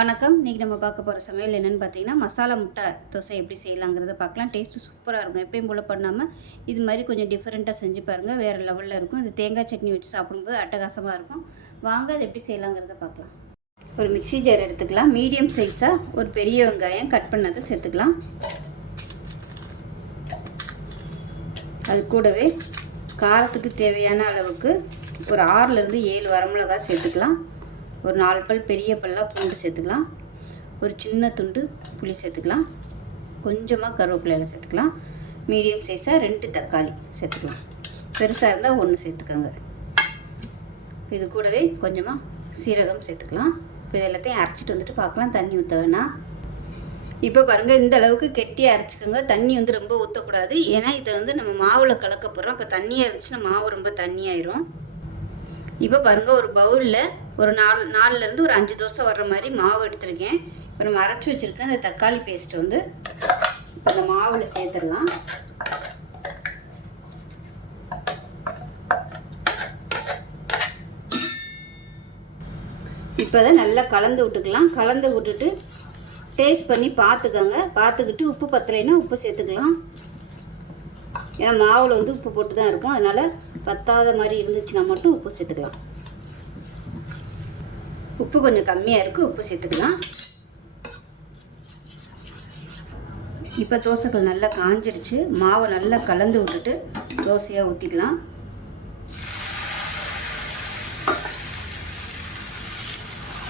வணக்கம். இன்றைக்கி நம்ம பார்க்க போகிற சமையல் என்னென்னு பார்த்தீங்கன்னா, மசாலா முட்டை தோசை எப்படி செய்யலாங்கிறத பார்க்கலாம். டேஸ்ட்டு சூப்பராக இருக்கும். எப்பயும் போல் பண்ணாமல் இது மாதிரி கொஞ்சம் டிஃப்ரெண்ட்டாக செஞ்சு பாருங்கள். வேறு லெவலில் இருக்கும். இது தேங்காய் சட்னி வச்சு சாப்பிடும்போது அட்டகாசமாக இருக்கும். வாங்க அது எப்படி செய்யலாங்கிறத பார்க்கலாம். ஒரு மிக்ஸி ஜார் எடுத்துக்கலாம். மீடியம் சைஸாக ஒரு பெரிய வெங்காயம் கட் பண்ணதை சேர்த்துக்கலாம். அது கூடவே காரத்துக்கு தேவையான அளவுக்கு ஒரு 6லேருந்து 7 வரமிளகாய் சேர்த்துக்கலாம். ஒரு 4 பல் பெரிய பல்லாக பூண்டு சேர்த்துக்கலாம். ஒரு சின்ன துண்டு புளி சேர்த்துக்கலாம். கொஞ்சமாக கருவேப்பிலையில் சேர்த்துக்கலாம். மீடியம் சைஸாக 2 தக்காளி சேர்த்துக்கலாம். பெருசாக இருந்தால் 1 சேர்த்துக்கோங்க. இப்போ இது கூடவே கொஞ்சமாக சீரகம் சேர்த்துக்கலாம். இப்போ இது எல்லாத்தையும் அரைச்சிட்டு வந்துட்டு பார்க்கலாம். தண்ணி ஊற்ற வேணாம். இப்போ பாருங்கள், இந்த அளவுக்கு கெட்டியாக அரைச்சிக்கோங்க. தண்ணி ரொம்ப ஊற்றக்கூடாது. ஏன்னா இதை நம்ம மாவில் கலக்க போகிறோம். இப்போ தண்ணியாக இருந்துச்சுன்னா மாவு ரொம்ப தண்ணியாயிரும். இப்போ பாருங்கள், ஒரு பவுலில் ஒரு 4லேருந்து ஒரு 5 தோசை வர்ற மாதிரி மாவு எடுத்துருக்கேன். இப்போ நம்ம அரைச்சி வச்சுருக்கேன் அந்த தக்காளி பேஸ்ட்டு இப்போ அந்த மாவில் சேர்த்துடலாம். இப்போ அதை நல்லா கலந்து விட்டுக்கலாம். கலந்து விட்டுட்டு டேஸ்ட் பண்ணி பார்த்துக்கோங்க. பார்த்துக்கிட்டு உப்பு பத்தலைன்னா உப்பு சேர்த்துக்கலாம். ஏன்னா மாவில் உப்பு போட்டு தான் இருக்கும். அதனால் பத்தாத மாதிரி இருந்துச்சுன்னா மட்டும் உப்பு சேர்த்துக்கலாம். உப்பு கொஞ்சம் கம்மியாக இருக்குது, உப்பு சேர்த்துக்கலாம். இப்போ தோசைகள் நல்லா காஞ்சிடுச்சு. மாவை நல்லா கலந்து விட்டுட்டு தோசையாக ஊற்றிக்கலாம்.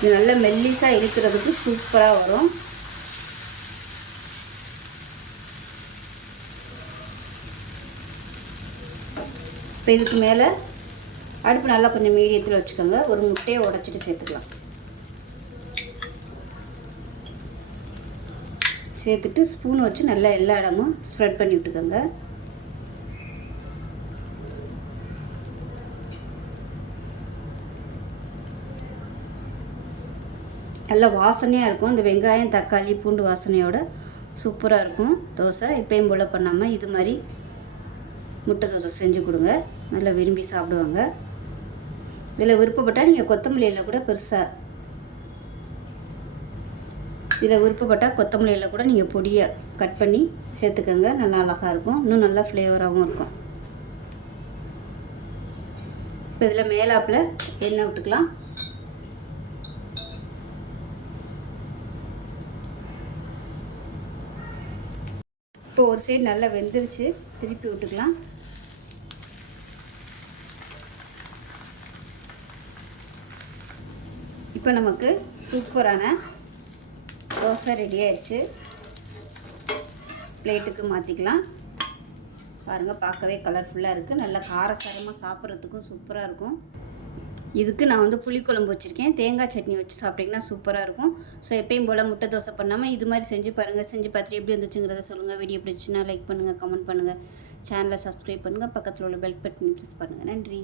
இது நல்லா மெல்லிஸாக இருக்கிறதுக்கு சூப்பராக வரும். இப்போ இதுக்கு மேலே அடுப்பு நல்லா கொஞ்சம் மீடியத்தில் வச்சுக்கோங்க. ஒரு முட்டையை உடைச்சிட்டு சேர்த்துக்கலாம். சேர்த்துட்டு ஸ்பூன் வச்சு நல்லா எல்லா இடமும் ஸ்ப்ரெட் பண்ணி விட்டுக்கோங்க. நல்லா வாசனையாக இருக்கும். இந்த வெங்காயம் தக்காளி பூண்டு வாசனையோட சூப்பராக இருக்கும் தோசை. எப்பயும் போல் பண்ணாமல் இது மாதிரி முட்டை தோசை செஞ்சு கொடுங்க. நல்லா விரும்பி சாப்பிடுவாங்க. இதில் விருப்பப்பட்டால் நீங்கள் கொத்தமல்லியில் கூட கொத்தமல்லியில் கூட நீங்கள் பொடியை கட் பண்ணி சேர்த்துக்கோங்க. நல்லா அழகாக இருக்கும். இன்னும் நல்லா ஃப்ளேவராகவும் இருக்கும். இப்போ இதில் மேலாப்பில் எண்ணெய் விட்டுக்கலாம். இப்போ ஒரு சைடு நல்லா வெந்துருச்சு. திருப்பி விட்டுக்கலாம். இப்போ நமக்கு சூப்பரான தோசை ரெடி ஆயிடுச்சு. பிளேட்டுக்கு மாற்றிக்கலாம். பாருங்கள், பார்க்கவே கலர்ஃபுல்லாக இருக்குது. நல்லா காரசாரமாக சாப்பிட்றதுக்கும் சூப்பராக இருக்கும். இதுக்கு நான் புளிக்குழம்பு வச்சுருக்கேன். தேங்காய் சட்னி வச்சு சாப்பிட்டிங்கன்னா சூப்பராக இருக்கும். ஸோ எப்பயும் போல் முட்டை தோசை பண்ணாமல் இது மாதிரி செஞ்சு பாருங்கள். செஞ்சு பார்த்துட்டு எப்படி வந்துச்சுங்கிறத சொல்லுங்கள். வீடியோ பிடிச்சின்னா லைக் பண்ணுங்கள், கமெண்ட் பண்ணுங்கள், சேனலை சப்ஸ்கிரைப் பண்ணுங்கள், பக்கத்தில் உள்ள பெல் பட்டனை ப்ரெஸ் பண்ணுங்கள். நன்றி.